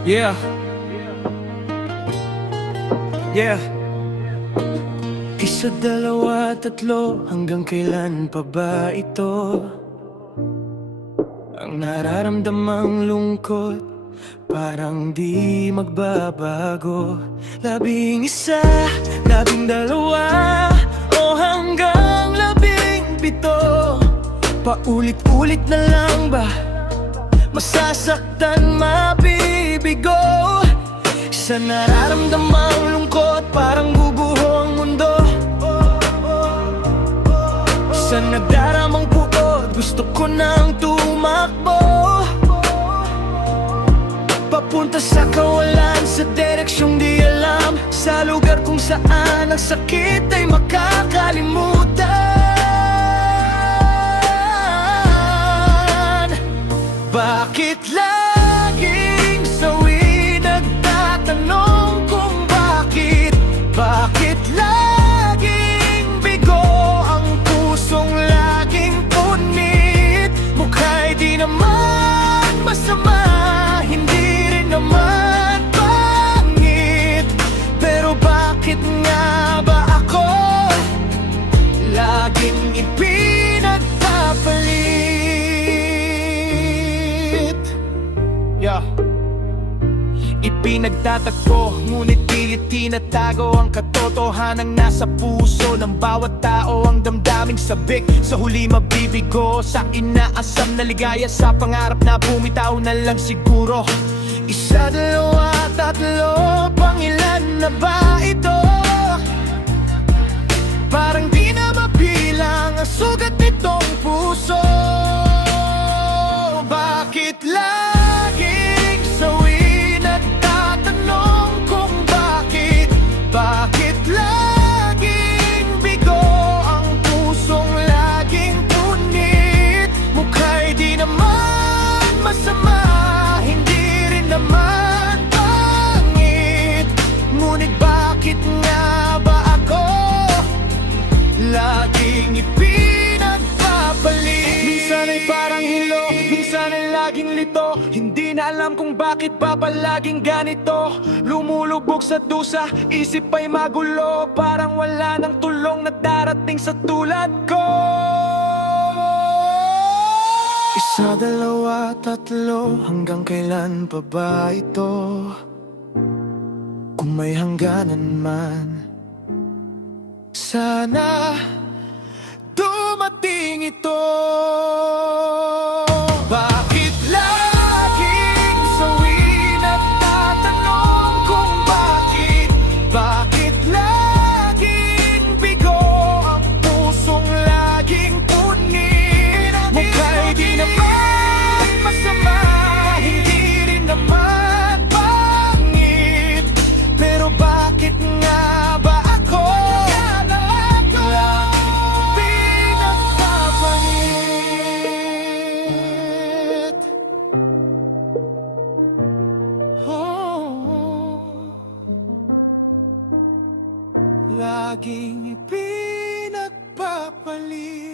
Yeah, yeah. Isa, dalawa, tatlo, hanggang kailan pa ba ito? Ang nararamdamang lungkot, parang di magbabago. 11, 12, o hanggang 17. Paulit-ulit na lang ba? Masasaktan, mabibigo. Sa nararamdamang lungkot, parang bubuho ang mundo. Sa nagdaramang puot, gusto ko nang tumakbo papunta sa kawalan, sa direksyong di alam, sa lugar kung saan ang sakit ay makakalimutan. Bakit laging sawi nagtatanong kung bakit? Bakit laging bigo ang pusong laging punit? Mukha'y di naman masama, hindi rin naman pangit. Pero bakit nga ba ako laging ipinagpapalit? Yeah. Ipinagtatakbo, ngunit pilit tinatago ang katotohanang nasa puso ng bawat tao. Ang damdaming sabik, sa huli mabibigo. Sa inaasam na ligaya, sa pangarap na bumitaw na lang siguro. Isa, dalawa, tatlo, pangilan na ba ito? Parang di na mabilang ang sugat nitong puso. Bakit laging sawi nagtatanong kung bakit? Bakit laging bigo ang pusong laging punit? Mukha'y di naman masama, hindi rin naman pangit. Ngunit bakit nga ba ako laging ipinagpapalit? Minsan ay parang hilo, minsan ay laging lito. Hindi na alam kung bakit ba palaging ganito. Lumulubog sa dusa, isip ay magulo. Parang wala nang tulong na darating sa tulad ko. Isa, dalawa, tatlo, hanggang kailan pa ba ito? Kung may hangganan man, sana dumating ito. Bakit laging sawi nagtatanong kung bakit? Bakit laging bigo ang pusong laging punit? Mukha'y di naman masama, hindi rin naman pangit. Pero bakit nga ba ako pinagpapalit? Laging ipinagpapalit.